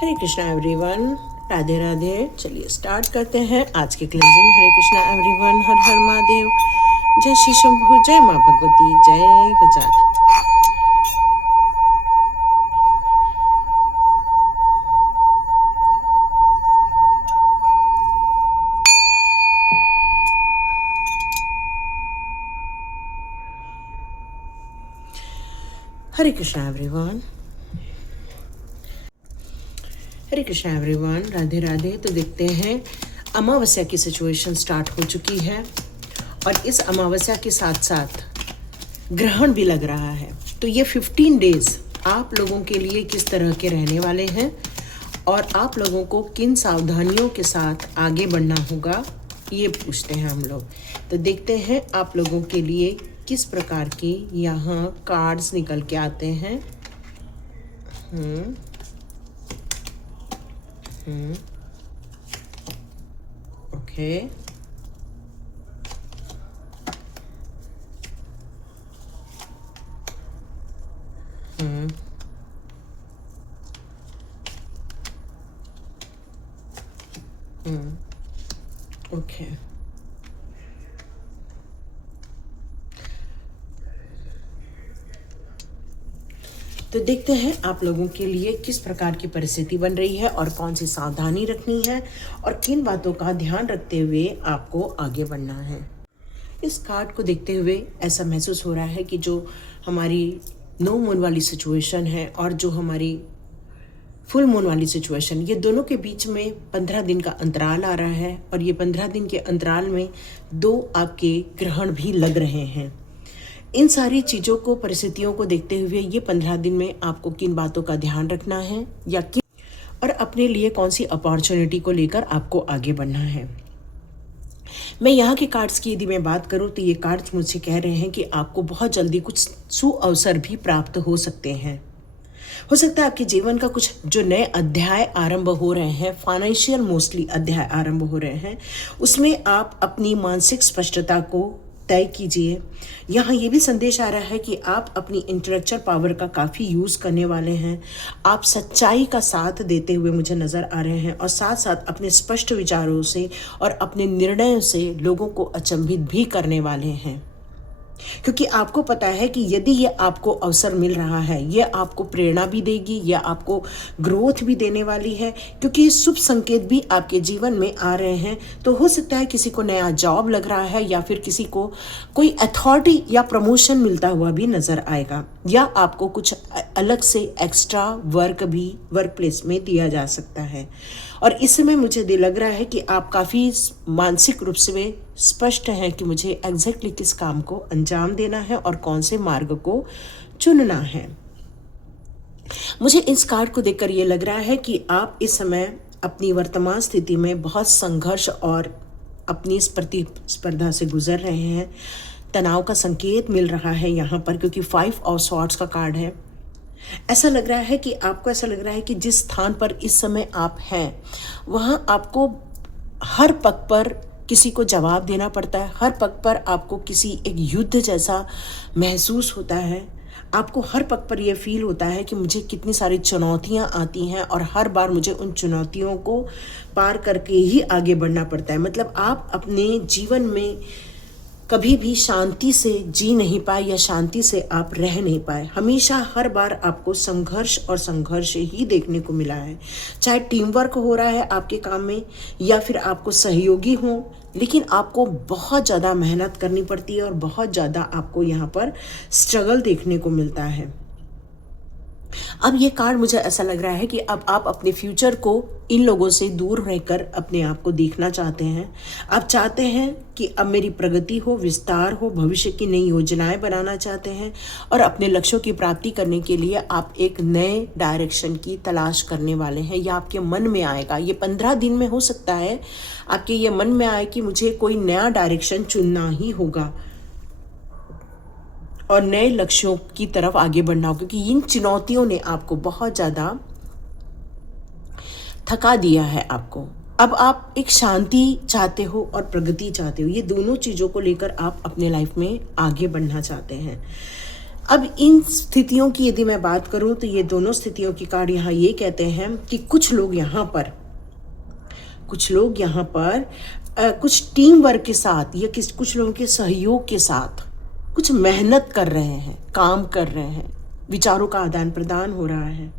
हरे Krishna everyone, Radhe Radhe. चलिए start करते हैं आज के क्लेंजिंग। हरे कृष्णा एवरीवन, हर हर महादेव। जय श्री शंभु, जय माँ भगवती, जय गजानन। हरे कृष्णा एवरीवन, हरे कृष्णा एवरीवन, राधे राधे। तो देखते हैं, अमावस्या की सिचुएशन स्टार्ट हो चुकी है और इस अमावस्या के साथ साथ ग्रहण भी लग रहा है। तो ये 15 डेज आप लोगों के लिए किस तरह के रहने वाले हैं और आप लोगों को किन सावधानियों के साथ आगे बढ़ना होगा, ये पूछते हैं हम लोग। तो देखते हैं आप लोगों के लिए किस प्रकार की यहाँ कार्ड्स निकल के आते हैं। Okay, okay. तो देखते हैं आप लोगों के लिए किस प्रकार की परिस्थिति बन रही है और कौन सी सावधानी रखनी है और किन बातों का ध्यान रखते हुए आपको आगे बढ़ना है। इस कार्ड को देखते हुए ऐसा महसूस हो रहा है कि जो हमारी नो मून वाली सिचुएशन है और जो हमारी फुल मून वाली सिचुएशन, ये दोनों के बीच में 15 दिन का अंतराल आ रहा है और ये 15 दिन के अंतराल में 2 आपके ग्रहण भी लग रहे हैं। इन सारी चीज़ों को, परिस्थितियों को देखते हुए ये 15 दिन में आपको किन बातों का ध्यान रखना है या किन और अपने लिए कौन सी अपॉर्चुनिटी को लेकर आपको आगे बढ़ना है। मैं यहाँ के कार्ड्स की यदि मैं बात करूँ तो ये कार्ड्स मुझसे कह रहे हैं कि आपको बहुत जल्दी कुछ सुअवसर भी प्राप्त हो सकते हैं। हो सकता है आपके जीवन का कुछ जो नए अध्याय आरंभ हो रहे हैं, फाइनेंशियल मोस्टली अध्याय आरंभ हो रहे हैं, उसमें आप अपनी मानसिक स्पष्टता को तय कीजिए। यहाँ ये भी संदेश आ रहा है कि आप अपनी इंटेलेक्चुअल पावर का काफ़ी यूज़ करने वाले हैं। आप सच्चाई का साथ देते हुए मुझे नज़र आ रहे हैं और साथ साथ अपने स्पष्ट विचारों से और अपने निर्णयों से लोगों को अचंभित भी करने वाले हैं, क्योंकि आपको पता है कि यदि ये आपको अवसर मिल रहा है, ये आपको प्रेरणा भी देगी, ये आपको ग्रोथ भी देने वाली है, क्योंकि शुभ संकेत भी आपके जीवन में आ रहे हैं। तो हो सकता है किसी को नया जॉब लग रहा है या फिर किसी को कोई अथॉरिटी या प्रमोशन मिलता हुआ भी नज़र आएगा, या आपको कुछ अलग से एक्स्ट्रा वर्क भी वर्क प्लेस में दिया जा सकता है। और इस समय मुझे लग रहा है कि आप काफ़ी मानसिक रूप से स्पष्ट हैं कि मुझे एग्जैक्टली किस काम को अंजाम देना है और कौन से मार्ग को चुनना है। मुझे इस कार्ड को देखकर ये लग रहा है कि आप इस समय अपनी वर्तमान स्थिति में बहुत संघर्ष और अपनी प्रतिस्पर्धा से गुजर रहे हैं। तनाव का संकेत मिल रहा है यहाँ पर, क्योंकि 5 ऑफ स्वॉर्ड्स का कार्ड है। ऐसा लग रहा है कि आपको ऐसा लग रहा है कि जिस स्थान पर इस समय आप हैं वहाँ आपको हर पग पर किसी को जवाब देना पड़ता है। हर पग पर आपको किसी एक युद्ध जैसा महसूस होता है। आपको हर पग पर यह फील होता है कि मुझे कितनी सारी चुनौतियाँ आती हैं और हर बार मुझे उन चुनौतियों को पार करके ही आगे बढ़ना पड़ता है। मतलब आप अपने जीवन में कभी भी शांति से जी नहीं पाए या शांति से आप रह नहीं पाए। हमेशा हर बार आपको संघर्ष और संघर्ष ही देखने को मिला है, चाहे टीम वर्क हो रहा है आपके काम में या फिर आपको सहयोगी हो, लेकिन आपको बहुत ज़्यादा मेहनत करनी पड़ती है और बहुत ज़्यादा आपको यहाँ पर स्ट्रगल देखने को मिलता है। अब ये कार्ड मुझे ऐसा लग रहा है कि अब आप अपने फ्यूचर को इन लोगों से दूर रहकर अपने आप को देखना चाहते हैं। आप चाहते हैं कि अब मेरी प्रगति हो, विस्तार हो, भविष्य की नई योजनाएं बनाना चाहते हैं और अपने लक्ष्यों की प्राप्ति करने के लिए आप एक नए डायरेक्शन की तलाश करने वाले हैं। या आपके मन में आएगा, ये 15 दिन में हो सकता है आपके ये मन में आए कि मुझे कोई नया डायरेक्शन चुनना ही होगा और नए लक्ष्यों की तरफ आगे बढ़ना हो, क्योंकि इन चुनौतियों ने आपको बहुत ज़्यादा थका दिया है आपको। अब आप एक शांति चाहते हो और प्रगति चाहते हो, ये दोनों चीज़ों को लेकर आप अपने लाइफ में आगे बढ़ना चाहते हैं। अब इन स्थितियों की यदि मैं बात करूं तो ये दोनों स्थितियों की कार्ड यहाँ ये कहते हैं कि कुछ लोग यहाँ पर कुछ टीम वर्क के साथ या कुछ लोगों के सहयोग के साथ कुछ मेहनत कर रहे हैं, काम कर रहे हैं, विचारों का आदान प्रदान हो रहा है,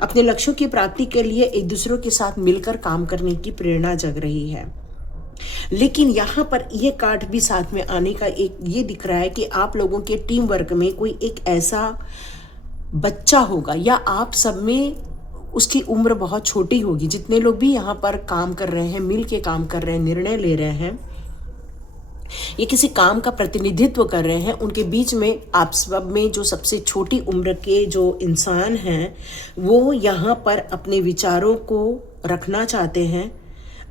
अपने लक्ष्यों की प्राप्ति के लिए एक दूसरों के साथ मिलकर काम करने की प्रेरणा जग रही है। लेकिन यहाँ पर ये कार्ड भी साथ में आने का एक ये दिख रहा है कि आप लोगों के टीम वर्क में कोई एक ऐसा बच्चा होगा या आप सब में उसकी उम्र बहुत छोटी होगी। जितने लोग भी यहाँ पर काम कर रहे हैं, मिल के काम कर रहे हैं, निर्णय ले रहे हैं, ये किसी काम का प्रतिनिधित्व कर रहे हैं, उनके बीच में आप सब में जो सबसे छोटी उम्र के जो इंसान हैं वो यहाँ पर अपने विचारों को रखना चाहते हैं,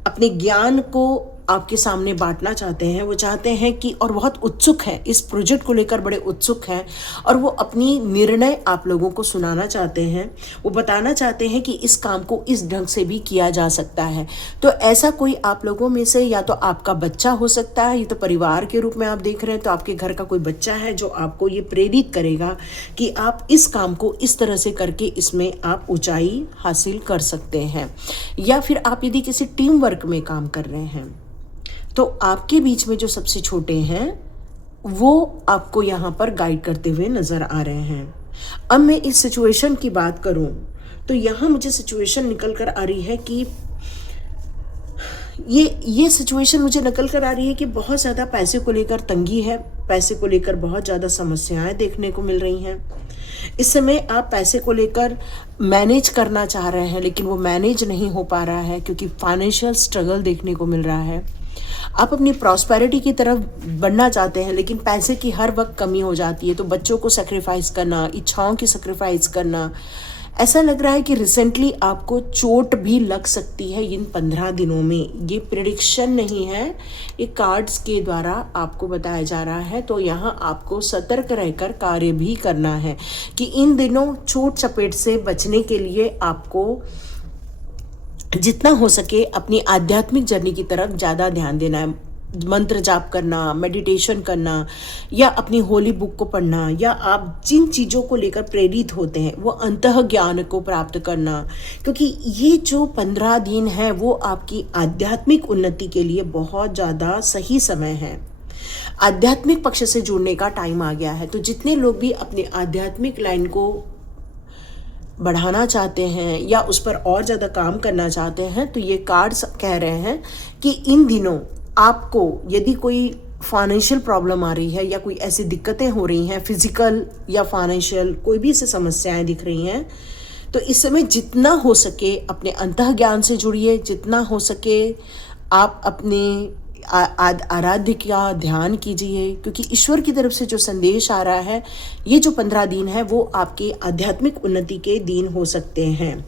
अपने ज्ञान को आपके सामने बांटना चाहते हैं। वो चाहते हैं कि और बहुत उत्सुक हैं, इस प्रोजेक्ट को लेकर बड़े उत्सुक हैं और वो अपनी निर्णय आप लोगों को सुनाना चाहते हैं। वो बताना चाहते हैं कि इस काम को इस ढंग से भी किया जा सकता है। तो ऐसा कोई आप लोगों में से या तो आपका बच्चा हो सकता है, ये तो परिवार के रूप में आप देख रहे हैं, तो आपके घर का कोई बच्चा है जो आपको ये प्रेरित करेगा कि आप इस काम को इस तरह से करके इसमें आप ऊंचाई हासिल कर सकते हैं। या फिर आप यदि किसी टीम वर्क में काम कर रहे हैं तो आपके बीच में जो सबसे छोटे हैं वो आपको यहाँ पर गाइड करते हुए नज़र आ रहे हैं। अब मैं इस सिचुएशन की बात करूँ तो यहाँ मुझे सिचुएशन निकल कर आ रही है कि ये सिचुएशन मुझे निकल कर आ रही है कि बहुत ज़्यादा पैसे को लेकर तंगी है, पैसे को लेकर बहुत ज़्यादा समस्याएं देखने को मिल रही हैं। इस समय आप पैसे को लेकर मैनेज करना चाह रहे हैं लेकिन वो मैनेज नहीं हो पा रहा है क्योंकि फाइनेंशियल स्ट्रगल देखने को मिल रहा है। आप अपनी प्रॉस्पेरिटी की तरफ बढ़ना चाहते हैं लेकिन पैसे की हर वक्त कमी हो जाती है, तो बच्चों को सेक्रीफाइस करना, इच्छाओं की सेक्रीफाइस करना, ऐसा लग रहा है कि रिसेंटली आपको चोट भी लग सकती है इन 15 दिनों में। ये प्रेडिक्शन नहीं है, ये कार्ड्स के द्वारा आपको बताया जा रहा है। तो यहाँ आपको सतर्क रहकर कार्य भी करना है कि इन दिनों चोट चपेट से बचने के लिए आपको जितना हो सके अपनी आध्यात्मिक जर्नी की तरफ ज़्यादा ध्यान देना है। मंत्र जाप करना, मेडिटेशन करना या अपनी होली बुक को पढ़ना या आप जिन चीज़ों को लेकर प्रेरित होते हैं वो अंतः ज्ञान को प्राप्त करना, क्योंकि ये जो 15 दिन है वो आपकी आध्यात्मिक उन्नति के लिए बहुत ज़्यादा सही समय है। आध्यात्मिक पक्ष से जुड़ने का टाइम आ गया है। तो जितने लोग भी अपनी आध्यात्मिक लाइन को बढ़ाना चाहते हैं या उस पर और ज़्यादा काम करना चाहते हैं तो ये कार्ड्स कह रहे हैं कि इन दिनों आपको यदि कोई फाइनेंशियल प्रॉब्लम आ रही है या कोई ऐसी दिक्कतें हो रही हैं, फिजिकल या फाइनेंशियल कोई भी ऐसी समस्याएं दिख रही हैं, तो इस समय जितना हो सके अपने अंतः ज्ञान से जुड़िए, जितना हो सके आप अपने आराध्य का ध्यान कीजिए, क्योंकि ईश्वर की तरफ से जो संदेश आ रहा है ये जो 15 दिन है वो आपके आध्यात्मिक उन्नति के दिन हो सकते हैं।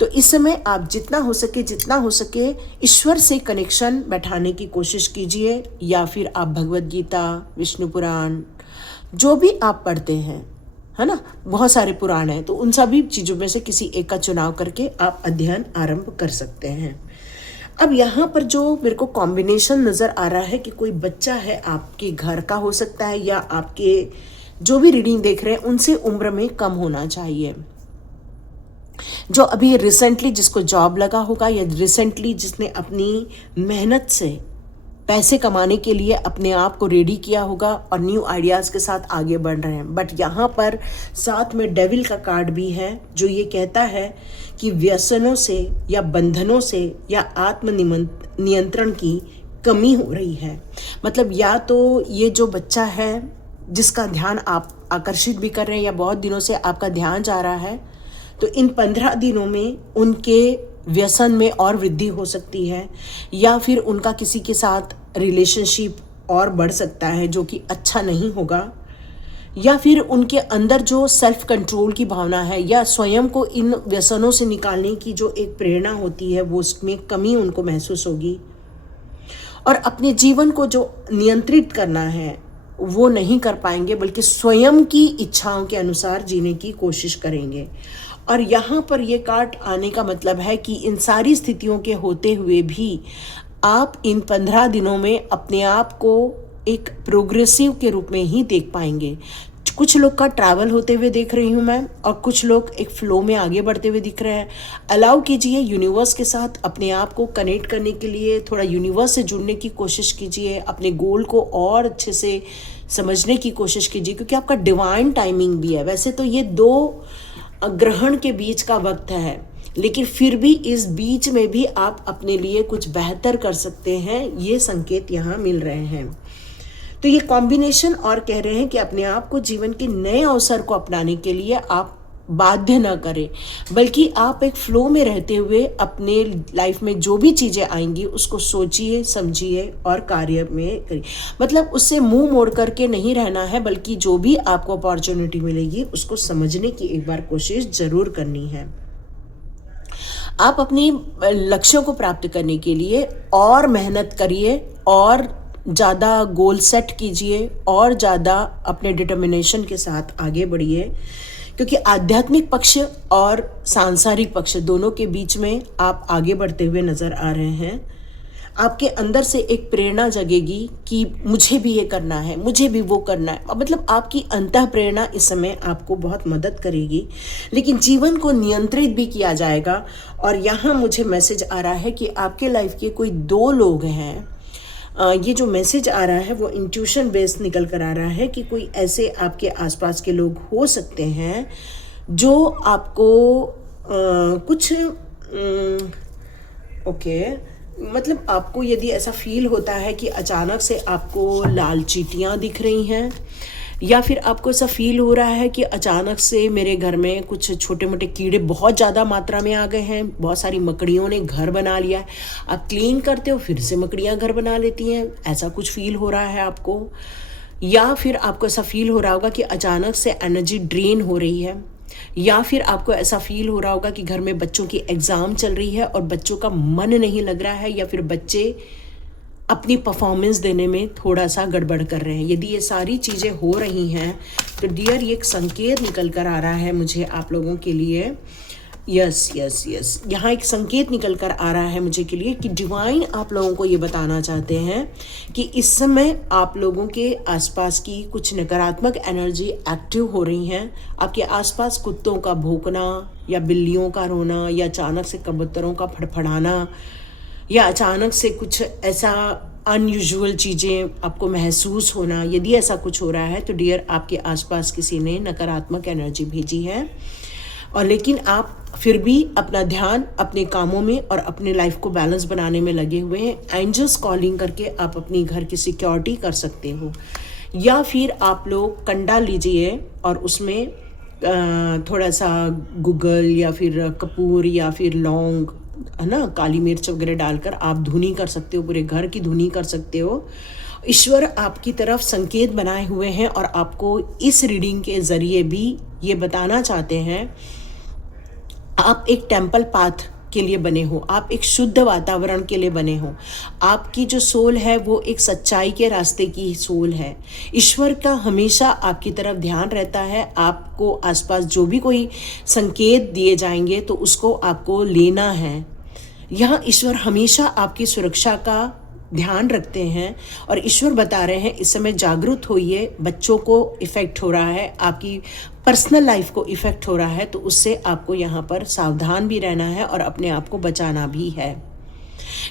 तो इस समय आप जितना हो सके ईश्वर से कनेक्शन बैठाने की कोशिश कीजिए, या फिर आप भगवत गीता, विष्णु पुराण जो भी आप पढ़ते हैं, है ना, बहुत सारे पुराण हैं, तो उन सभी चीज़ों में से किसी एक का चुनाव करके आप अध्ययन आरंभ कर सकते हैं। अब यहाँ पर जो मेरे को कॉम्बिनेशन नज़र आ रहा है कि कोई बच्चा है, आपके घर का हो सकता है या आपके जो भी रीडिंग देख रहे हैं उनसे उम्र में कम होना चाहिए। जो अभी रिसेंटली जिसको जॉब लगा होगा या रिसेंटली जिसने अपनी मेहनत से पैसे कमाने के लिए अपने आप को रेडी किया होगा और न्यू आइडियाज़ के साथ आगे बढ़ रहे हैं। बट यहाँ पर साथ में डेविल का कार्ड भी है जो ये कहता है कि व्यसनों से या बंधनों से या आत्म नियंत्रण की कमी हो रही है। मतलब या तो ये जो बच्चा है जिसका ध्यान आप आकर्षित भी कर रहे हैं या बहुत दिनों से आपका ध्यान जा रहा है, तो इन 15 दिनों में उनके व्यसन में और वृद्धि हो सकती है, या फिर उनका किसी के साथ रिलेशनशिप और बढ़ सकता है जो कि अच्छा नहीं होगा, या फिर उनके अंदर जो सेल्फ कंट्रोल की भावना है या स्वयं को इन व्यसनों से निकालने की जो एक प्रेरणा होती है वो उसमें कमी उनको महसूस होगी, और अपने जीवन को जो नियंत्रित करना है वो नहीं कर पाएंगे, बल्कि स्वयं की इच्छाओं के अनुसार जीने की कोशिश करेंगे। और यहाँ पर ये कार्ड आने का मतलब है कि इन सारी स्थितियों के होते हुए भी आप इन 15 दिनों में अपने आप को एक प्रोग्रेसिव के रूप में ही देख पाएंगे। कुछ लोग का ट्रैवल होते हुए देख रही हूँ मैं, और कुछ लोग एक फ्लो में आगे बढ़ते हुए दिख रहे हैं। अलाउ कीजिए यूनिवर्स के साथ अपने आप को कनेक्ट करने के लिए, थोड़ा यूनिवर्स से जुड़ने की कोशिश कीजिए, अपने गोल को और अच्छे से समझने की कोशिश कीजिए, क्योंकि आपका डिवाइन टाइमिंग भी है। वैसे तो ये 2 ग्रहण के बीच का वक्त है, लेकिन फिर भी इस बीच में भी आप अपने लिए कुछ बेहतर कर सकते हैं, ये संकेत यहाँ मिल रहे हैं। तो ये कॉम्बिनेशन और कह रहे हैं कि अपने आप को जीवन के नए अवसर को अपनाने के लिए आप बाध्य न करें, बल्कि आप एक फ्लो में रहते हुए अपने लाइफ में जो भी चीज़ें आएंगी उसको सोचिए, समझिए और कार्य में करिए। मतलब उससे मुंह मोड़ करके नहीं रहना है, बल्कि जो भी आपको अपॉर्चुनिटी मिलेगी उसको समझने की एक बार कोशिश ज़रूर करनी है। आप अपने लक्ष्यों को प्राप्त करने के लिए और मेहनत करिए, और ज़्यादा गोल सेट कीजिए, और ज़्यादा अपने डिटर्मिनेशन के साथ आगे बढ़िए, क्योंकि आध्यात्मिक पक्ष और सांसारिक पक्ष दोनों के बीच में आप आगे बढ़ते हुए नज़र आ रहे हैं। आपके अंदर से एक प्रेरणा जगेगी कि मुझे भी ये करना है, मुझे भी वो करना है। मतलब आपकी अंतः प्रेरणा इस समय आपको बहुत मदद करेगी, लेकिन जीवन को नियंत्रित भी किया जाएगा। और यहाँ मुझे मैसेज आ रहा है कि आपके लाइफ के कोई 2 लोग हैं। ये जो मैसेज आ रहा है वो इंट्यूशन बेस्ड निकल कर आ रहा है कि कोई ऐसे आपके आसपास के लोग हो सकते हैं जो आपको कुछ मतलब आपको यदि ऐसा फील होता है कि अचानक से आपको लाल चींटियाँ दिख रही हैं, या फिर आपको ऐसा फील हो रहा है कि अचानक से मेरे घर में कुछ छोटे मोटे कीड़े बहुत ज़्यादा मात्रा में आ गए हैं, बहुत सारी मकड़ियों ने घर बना लिया है, आप क्लीन करते हो फिर से मकड़ियाँ घर बना लेती हैं, ऐसा कुछ फील हो रहा है आपको। या फिर आपको ऐसा फील हो रहा होगा कि अचानक से एनर्जी ड्रेन हो रही है, या फिर आपको ऐसा फील हो रहा होगा कि घर में बच्चों की एग्ज़ाम चल रही है और बच्चों का मन नहीं लग रहा है, या फिर बच्चे अपनी परफॉर्मेंस देने में थोड़ा सा गड़बड़ कर रहे हैं। यदि ये सारी चीज़ें हो रही हैं तो डियर ये एक संकेत निकल कर आ रहा है मुझे आप लोगों के लिए। यस यहाँ एक संकेत निकल कर आ रहा है मुझे के लिए कि डिवाइन आप लोगों को ये बताना चाहते हैं कि इस समय आप लोगों के आसपास की कुछ नकारात्मक एनर्जी एक्टिव हो रही हैं। आपके आसपास कुत्तों का भौंकना, या बिल्लियों का रोना, या अचानक से कबूतरों का फड़फड़ाना, या अचानक से कुछ ऐसा अनयूजुअल चीज़ें आपको महसूस होना, यदि ऐसा कुछ हो रहा है तो डियर आपके आसपास किसी ने नकारात्मक एनर्जी भेजी है। और लेकिन आप फिर भी अपना ध्यान अपने कामों में और अपने लाइफ को बैलेंस बनाने में लगे हुए हैं। एंजल्स कॉलिंग करके आप अपनी घर की सिक्योरिटी कर सकते हो, या फिर आप लोग कंडा लीजिए और उसमें थोड़ा सा गुगल या फिर कपूर या फिर लौंग, है ना, काली मिर्च वगैरह डालकर आप धुनी कर सकते हो, पूरे घर की धुनी कर सकते हो। ईश्वर आपकी तरफ संकेत बनाए हुए हैं और आपको इस रीडिंग के ज़रिए भी ये बताना चाहते हैं, आप एक टेम्पल पाथ के लिए बने हो, आप एक शुद्ध वातावरण के लिए बने हो। आपकी जो सोल है वो एक सच्चाई के रास्ते की सोल है। ईश्वर का हमेशा आपकी तरफ ध्यान रहता है। आपको आसपास जो भी कोई संकेत दिए जाएंगे तो उसको आपको लेना है। यहाँ ईश्वर हमेशा आपकी सुरक्षा का ध्यान रखते हैं और ईश्वर बता रहे हैं इस समय जागरूक होइए। बच्चों को इफ़ेक्ट हो रहा है, आपकी पर्सनल लाइफ को इफ़ेक्ट हो रहा है, तो उससे आपको यहाँ पर सावधान भी रहना है और अपने आप को बचाना भी है।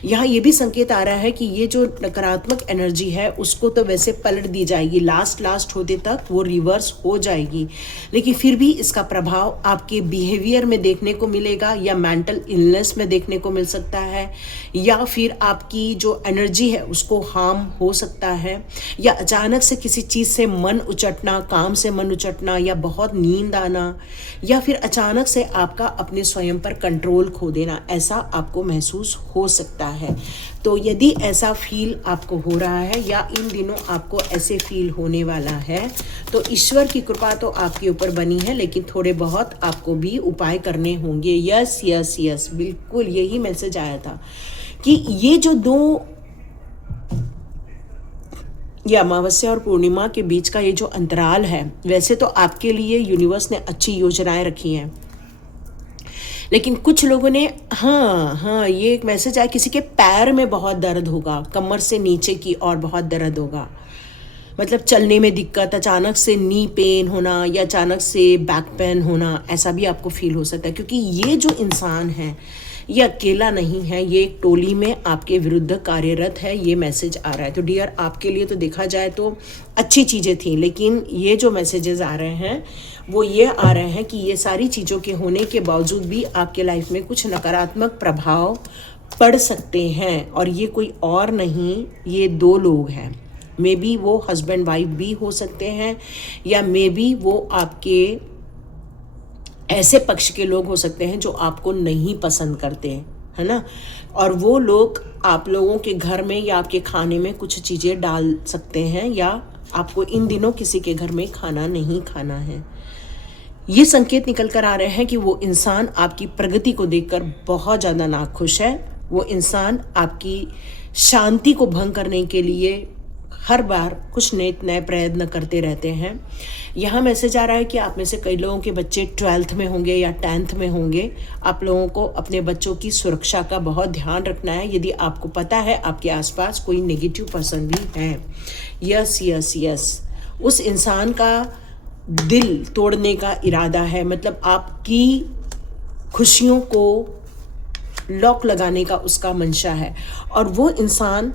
यहाँ ये भी संकेत आ रहा है कि ये जो नकारात्मक एनर्जी है उसको तो वैसे पलट दी जाएगी, लास्ट होते तक वो रिवर्स हो जाएगी, लेकिन फिर भी इसका प्रभाव आपके बिहेवियर में देखने को मिलेगा, या मेंटल इलनेस में देखने को मिल सकता है, या फिर आपकी जो एनर्जी है उसको हार्म हो सकता है, या अचानक से किसी चीज़ से मन उचटना, काम से मन उचटना, या बहुत नींद आना, या फिर अचानक से आपका अपने स्वयं पर कंट्रोल खो देना, ऐसा आपको महसूस हो सकता है। तो यदि ऐसा फील आपको हो रहा है या इन दिनों आपको ऐसे फील होने वाला है तो ईश्वर की कृपा तो आपके ऊपर बनी है, लेकिन थोड़े बहुत आपको भी उपाय करने होंगे। यस बिल्कुल यही मैसेज आया था कि ये जो 2 ये अमावस्या और पूर्णिमा के बीच का ये जो अंतराल है, वैसे तो आपके लिए यूनिवर्स ने अच्छी योजनाएं रखी हैं, लेकिन कुछ लोगों ने हाँ ये एक मैसेज आया, किसी के पैर में बहुत दर्द होगा, कमर से नीचे की और बहुत दर्द होगा। मतलब चलने में दिक्कत, अचानक से नी पेन होना या अचानक से बैक पेन होना, ऐसा भी आपको फील हो सकता है। क्योंकि ये जो इंसान है ये अकेला नहीं है, ये एक टोली में आपके विरुद्ध कार्यरत है, ये मैसेज आ रहा है। तो डियर, आपके लिए तो देखा जाए तो अच्छी चीज़ें थी, लेकिन ये जो मैसेजेस आ रहे हैं वो ये आ रहे हैं कि ये सारी चीज़ों के होने के बावजूद भी आपके लाइफ में कुछ नकारात्मक प्रभाव पड़ सकते हैं। और ये कोई और नहीं, ये दो लोग हैं। मे बी वो हस्बैंड वाइफ भी हो सकते हैं, या मे बी वो आपके ऐसे पक्ष के लोग हो सकते हैं जो आपको नहीं पसंद करते हैं, है ना। और वो लोग आप लोगों के घर में या आपके खाने में कुछ चीज़ें डाल सकते हैं, या आपको इन दिनों किसी के घर में खाना नहीं खाना है। ये संकेत निकल कर आ रहे हैं कि वो इंसान आपकी प्रगति को देखकर बहुत ज़्यादा नाखुश है। वो इंसान आपकी शांति को भंग करने के लिए हर बार कुछ नए प्रयत्न करते रहते हैं। यहाँ मैसेज आ रहा है कि आप में से कई लोगों के बच्चे 12th में होंगे या 10th में होंगे। आप लोगों को अपने बच्चों की सुरक्षा का बहुत ध्यान रखना है। यदि आपको पता है आपके आसपास कोई नेगेटिव पर्सन भी है, यस यस यस, उस इंसान का दिल तोड़ने का इरादा है। मतलब आपकी खुशियों को लॉक लगाने का उसका मंशा है। और वो इंसान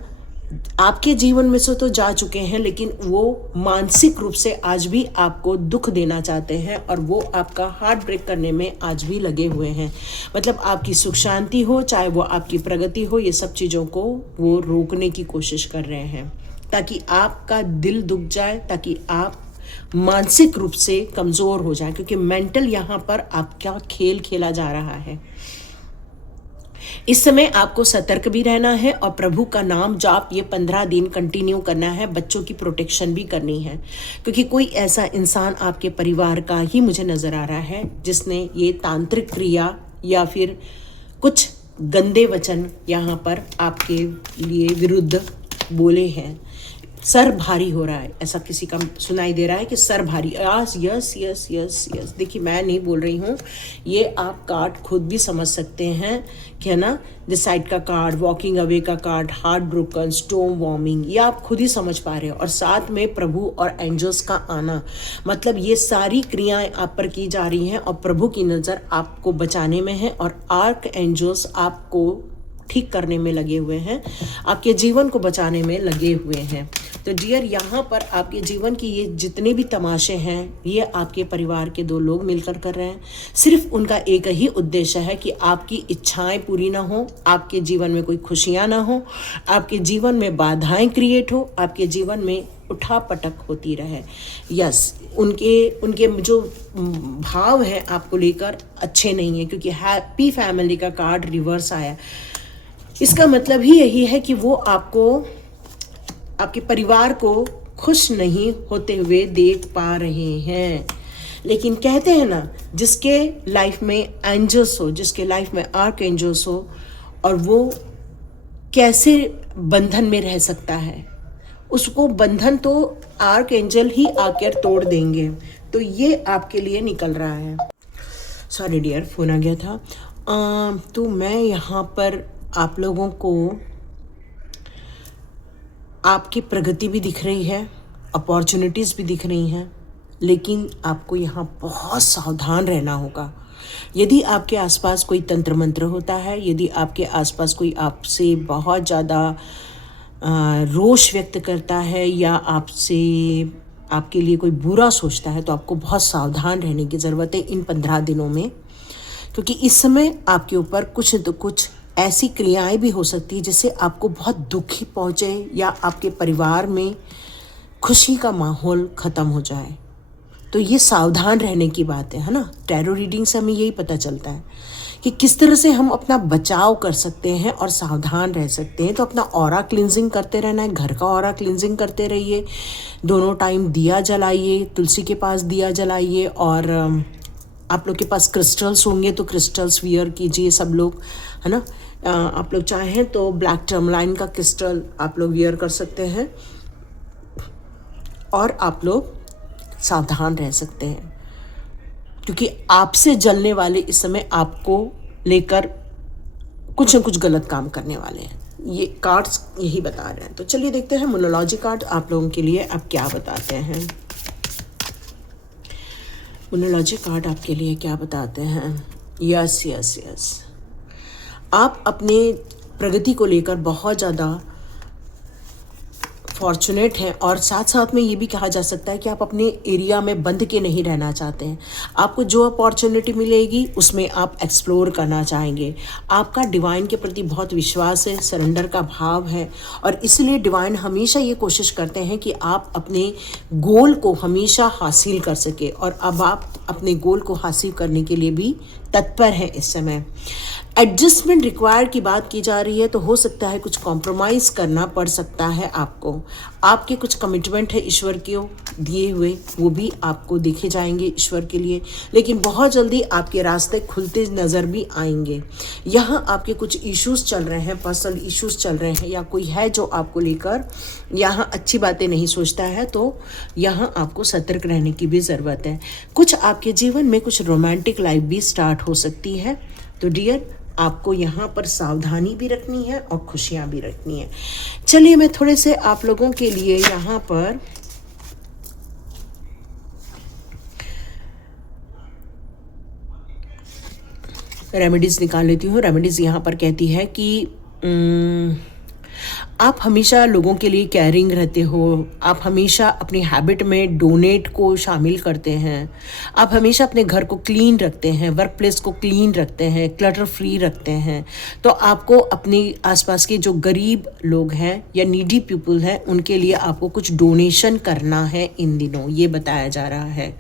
आपके जीवन में से तो जा चुके हैं, लेकिन वो मानसिक रूप से आज भी आपको दुख देना चाहते हैं, और वो आपका हार्ट ब्रेक करने में आज भी लगे हुए हैं। मतलब आपकी सुख शांति हो, चाहे वो आपकी प्रगति हो, ये सब चीज़ों को वो रोकने की कोशिश कर रहे हैं, ताकि आपका दिल दुख जाए, ताकि आप मानसिक रूप से कमज़ोर हो जाए। क्योंकि मेंटल यहाँ पर आपका खेल खेला जा रहा है। इस समय आपको सतर्क भी रहना है और प्रभु का नाम जाप ये 15 दिन कंटिन्यू करना है। बच्चों की प्रोटेक्शन भी करनी है, क्योंकि कोई ऐसा इंसान आपके परिवार का ही मुझे नज़र आ रहा है जिसने ये तांत्रिक क्रिया या फिर कुछ गंदे वचन यहाँ पर आपके लिए विरुद्ध बोले हैं। सर भारी हो रहा है, ऐसा किसी का सुनाई दे रहा है कि सर भारी। Yes yes yes yes yes, देखिए मैं नहीं बोल रही हूँ, ये आप कार्ड खुद भी समझ सकते हैं कि है ना। डिसाइड का कार्ड, वॉकिंग अवे का कार्ड, हार्ट ब्रोकन, स्टोम वॉर्मिंग, ये आप खुद ही समझ पा रहे हो। और साथ में प्रभु और एंजल्स का आना, मतलब ये सारी क्रियाएं आप पर की जा रही हैं और प्रभु की नज़र आपको बचाने में है, और आर्क एंजल्स आपको ठीक करने में लगे हुए हैं, आपके जीवन को बचाने में लगे हुए हैं। तो डियर, यहाँ पर आपके जीवन की ये जितने भी तमाशे हैं, ये आपके परिवार के दो लोग मिलकर कर रहे हैं। सिर्फ उनका एक ही उद्देश्य है कि आपकी इच्छाएं पूरी ना हो, आपके जीवन में कोई खुशियाँ ना हो, आपके जीवन में बाधाएं क्रिएट हो, आपके जीवन में उठापटक होती रहे। यस, उनके जो भाव हैं आपको लेकर अच्छे नहीं है, क्योंकि हैप्पी फैमिली का कार्ड रिवर्स आया। इसका मतलब ही यही है कि वो आपको, आपके परिवार को खुश नहीं होते हुए देख पा रहे हैं। लेकिन कहते हैं ना, जिसके लाइफ में एंजल्स हो, जिसके लाइफ में आर्क एंजल्स हो, और वो कैसे बंधन में रह सकता है, उसको बंधन तो आर्क एंजल ही आकर तोड़ देंगे। तो ये आपके लिए निकल रहा है। सॉरी डियर, फ़ोन आ गया था। तो मैं यहाँ पर आप लोगों को आपकी प्रगति भी दिख रही है, अपॉर्चुनिटीज़ भी दिख रही हैं, लेकिन आपको यहाँ बहुत सावधान रहना होगा। यदि आपके आसपास कोई तंत्र मंत्र होता है, यदि आपके आसपास कोई आपसे बहुत ज़्यादा रोष व्यक्त करता है या आपसे आपके लिए कोई बुरा सोचता है, तो आपको बहुत सावधान रहने की ज़रूरत है इन 15 दिनों में। क्योंकि इस समय आपके ऊपर कुछ न तो कुछ ऐसी क्रियाएं भी हो सकती है जिससे आपको बहुत दुखी पहुँचे, या आपके परिवार में खुशी का माहौल ख़त्म हो जाए। तो ये सावधान रहने की बात है ना। टैरो रीडिंग से हमें यही पता चलता है कि किस तरह से हम अपना बचाव कर सकते हैं और सावधान रह सकते हैं। तो अपना ऑरा क्लिनजिंग करते रहना है, घर का ऑरा क्लिनजिंग करते रहिए, दोनों टाइम दिया जलाइए, तुलसी के पास दिया जलाइए, और आप लोग के पास क्रिस्टल्स होंगे तो क्रिस्टल्स वियर कीजिए सब लोग, है ना। आप लोग चाहें तो ब्लैक टर्मलाइन का क्रिस्टल आप लोग वियर कर सकते हैं, और आप लोग सावधान रह सकते हैं, क्योंकि आपसे जलने वाले इस समय आपको लेकर कुछ न कुछ गलत काम करने वाले हैं। ये कार्ड्स यही बता रहे हैं। तो चलिए देखते हैं मोनोलॉजी कार्ड आप लोगों के लिए अब क्या बताते हैं। मोनोलॉजी कार्ड आपके लिए क्या बताते हैं। यस यस यस, आप अपने प्रगति को लेकर बहुत ज़्यादा फॉर्चुनेट हैं और साथ साथ में ये भी कहा जा सकता है कि आप अपने एरिया में बंद के नहीं रहना चाहते हैं। आपको जो अपॉर्चुनिटी मिलेगी उसमें आप एक्सप्लोर करना चाहेंगे। आपका डिवाइन के प्रति बहुत विश्वास है, सरेंडर का भाव है और इसलिए डिवाइन हमेशा ये कोशिश करते हैं कि आप अपने गोल को हमेशा हासिल कर सके और अब आप अपने गोल को हासिल करने के लिए भी तत्पर हैं इस समय। एडजस्टमेंट रिक्वायर्ड की बात की जा रही है तो हो सकता है कुछ कॉम्प्रोमाइज़ करना पड़ सकता है आपको। आपके कुछ कमिटमेंट है ईश्वर के दिए हुए, वो भी आपको देखे जाएंगे ईश्वर के लिए, लेकिन बहुत जल्दी आपके रास्ते खुलते नज़र भी आएंगे। यहाँ आपके कुछ इश्यूज चल रहे हैं, पर्सनल इश्यूज चल रहे हैं या कोई है जो आपको लेकर यहाँ अच्छी बातें नहीं सोचता है, तो यहाँ आपको सतर्क रहने की भी ज़रूरत है। कुछ आपके जीवन में कुछ रोमांटिक लाइफ भी स्टार्ट हो सकती है, तो डियर आपको यहाँ पर सावधानी भी रखनी है और खुशियाँ भी रखनी है। चलिए मैं थोड़े से आप लोगों के लिए यहाँ पर रेमेडीज़ निकाल लेती हूँ। रेमेडीज़ यहाँ पर कहती है कि आप हमेशा लोगों के लिए केयरिंग रहते हो, आप हमेशा अपनी हैबिट में डोनेट को शामिल करते हैं, आप हमेशा अपने घर को क्लीन रखते हैं, वर्क प्लेस को क्लीन रखते हैं, क्लटर फ्री रखते हैं। तो आपको अपने आसपास के जो गरीब लोग हैं या नीडी पीपल हैं उनके लिए आपको कुछ डोनेशन करना है इन दिनों, ये बताया जा रहा है।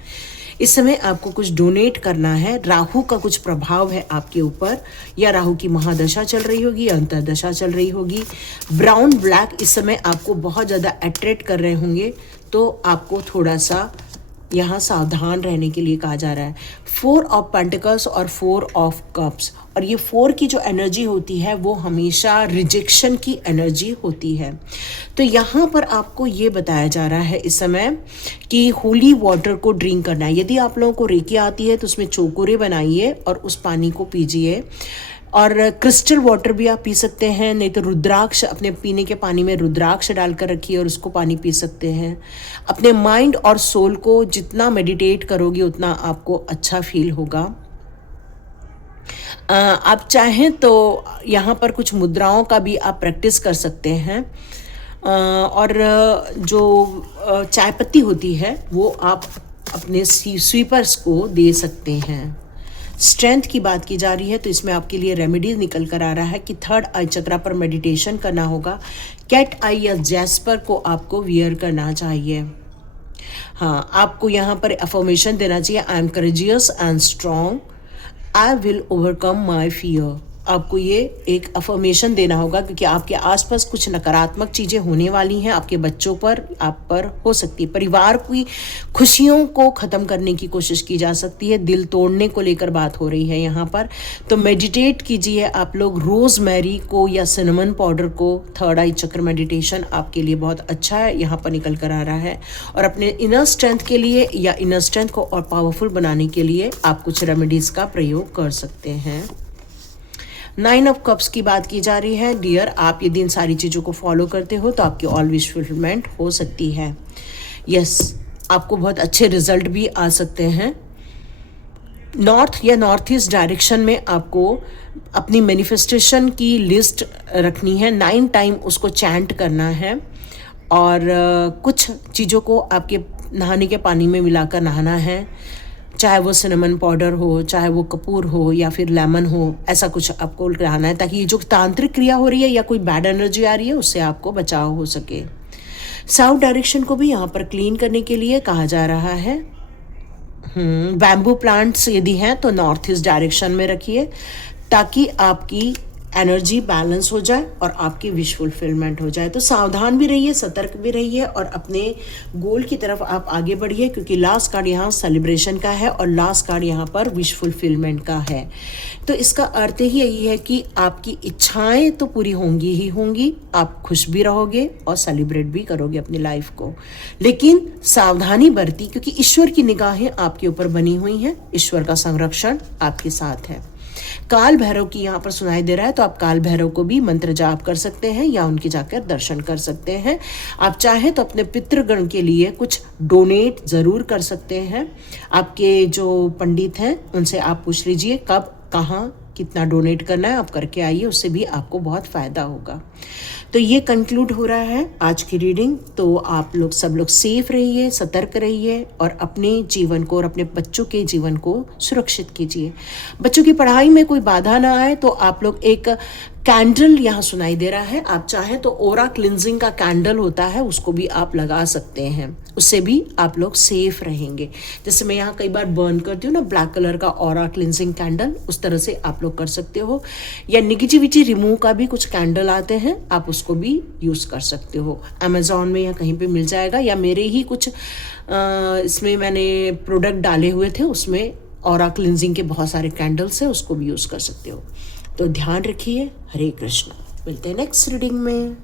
इस समय आपको कुछ डोनेट करना है। राहु का कुछ प्रभाव है आपके ऊपर, या राहु की महादशा चल रही होगी या अंतर्दशा चल रही होगी। ब्राउन ब्लैक इस समय आपको बहुत ज़्यादा अट्रैक्ट कर रहे होंगे, तो आपको थोड़ा सा यहाँ सावधान रहने के लिए कहा जा रहा है। 4 ऑफ पेंटिकल्स और 4 ऑफ कप्स, और ये 4 की जो एनर्जी होती है वो हमेशा रिजेक्शन की एनर्जी होती है। तो यहाँ पर आपको ये बताया जा रहा है इस समय कि होली वाटर को ड्रिंक करना है। यदि आप लोगों को रेकी आती है तो उसमें चोकोरे बनाइए और उस पानी को पीजिए, और क्रिस्टल वाटर भी आप पी सकते हैं, नहीं तो रुद्राक्ष अपने पीने के पानी में रुद्राक्ष डालकर रखिए और उसको पानी पी सकते हैं। अपने माइंड और सोल को जितना मेडिटेट करोगे उतना आपको अच्छा फील होगा। आप चाहें तो यहाँ पर कुछ मुद्राओं का भी आप प्रैक्टिस कर सकते हैं, और जो चाय पत्ती होती है वो आप अपने स्वीपर्स को दे सकते हैं। स्ट्रेंथ की बात की जा रही है तो इसमें आपके लिए रेमेडीज निकल कर आ रहा है कि 3rd आई चक्रा पर मेडिटेशन करना होगा। कैट आई या जैस्पर को आपको वियर करना चाहिए। हाँ, आपको यहाँ पर अफर्मेशन देना चाहिए, I am courageous and strong, I will overcome my fear. आपको ये एक अफर्मेशन देना होगा क्योंकि आपके आसपास कुछ नकारात्मक चीज़ें होने वाली हैं, आपके बच्चों पर, आप पर हो सकती है। परिवार की खुशियों को ख़त्म करने की कोशिश की जा सकती है, दिल तोड़ने को लेकर बात हो रही है यहाँ पर। तो मेडिटेट कीजिए आप लोग रोज़मेरी को या सिनेमन पाउडर को। 3rd आई चक्र मेडिटेशन आपके लिए बहुत अच्छा है, यहाँ पर निकल कर आ रहा है। और अपने इनर स्ट्रेंथ के लिए या इनर स्ट्रेंथ को और पावरफुल बनाने के लिए आप कुछ रेमेडीज़ का प्रयोग कर सकते हैं। 9 ऑफ कप्स की बात की जा रही है। डियर, आप यदि इन सारी चीज़ों को फॉलो करते हो तो आपकी ऑल विश फुलफिलमेंट हो सकती है। यस, आपको बहुत अच्छे रिजल्ट भी आ सकते हैं। नॉर्थ या नॉर्थ ईस्ट डायरेक्शन में आपको अपनी मैनिफेस्टेशन की लिस्ट रखनी है, 9 टाइम उसको चैंट करना है, और कुछ चीज़ों को आपके नहाने के पानी में मिलाकर नहाना है, चाहे वो सिनेमन पाउडर हो, चाहे वो कपूर हो या फिर लेमन हो, ऐसा कुछ आपको रहना है ताकि ये जो तांत्रिक क्रिया हो रही है या कोई बैड एनर्जी आ रही है उससे आपको बचाव हो सके। साउथ डायरेक्शन को भी यहाँ पर क्लीन करने के लिए कहा जा रहा है। बैम्बू प्लांट्स यदि हैं तो नॉर्थ ईस्ट डायरेक्शन में रखिए ताकि आपकी एनर्जी बैलेंस हो जाए और आपकी विश फुलफिलमेंट हो जाए। तो सावधान भी रहिए, सतर्क भी रहिए और अपने गोल की तरफ आप आगे बढ़िए, क्योंकि लास्ट कार्ड यहाँ सेलिब्रेशन का है और लास्ट कार्ड यहाँ पर विश फुलफिलमेंट का है। तो इसका अर्थ ही यही है कि आपकी इच्छाएं तो पूरी होंगी ही होंगी, आप खुश भी रहोगे और सेलिब्रेट भी करोगे अपनी लाइफ को, लेकिन सावधानी बरती क्योंकि ईश्वर की निगाहें आपके ऊपर बनी हुई हैं, ईश्वर का संरक्षण आपके साथ है। काल भैरव की यहाँ पर सुनाई दे रहा है, तो आप काल भैरव को भी मंत्र जाप कर सकते हैं या उनके जाकर दर्शन कर सकते हैं। आप चाहें तो अपने पितृगण के लिए कुछ डोनेट ज़रूर कर सकते हैं। आपके जो पंडित हैं उनसे आप पूछ लीजिए कब, कहाँ, कितना डोनेट करना है, आप करके आइए, उससे भी आपको बहुत फ़ायदा होगा। तो ये कंक्लूड हो रहा है आज की रीडिंग। तो आप लोग सब लोग सेफ रहिए, सतर्क रहिए और अपने जीवन को और अपने बच्चों के जीवन को सुरक्षित कीजिए। बच्चों की पढ़ाई में कोई बाधा ना आए, तो आप लोग एक कैंडल यहाँ सुनाई दे रहा है, आप चाहें तो ओरा क्लिनजिंग का कैंडल होता है, उसको भी आप लगा सकते हैं, उससे भी आप लोग सेफ रहेंगे। जैसे मैं यहाँ कई बार बर्न करती हूँ ना ब्लैक कलर का ओरा क्लिनजिंग कैंडल, उस तरह से आप लोग कर सकते हो। या निगेटिविटी रिमूव का भी कुछ कैंडल आते हैं, आप उसको भी यूज़ कर सकते हो। अमेज़ॉन में या कहीं पे मिल जाएगा, या मेरे ही कुछ इसमें मैंने प्रोडक्ट डाले हुए थे, उसमें ओरा क्लिनजिंग के बहुत सारे कैंडल्स हैं, उसको भी यूज़ कर सकते हो। तो ध्यान रखिए। हरे कृष्णा। मिलते हैं नेक्स्ट रीडिंग में।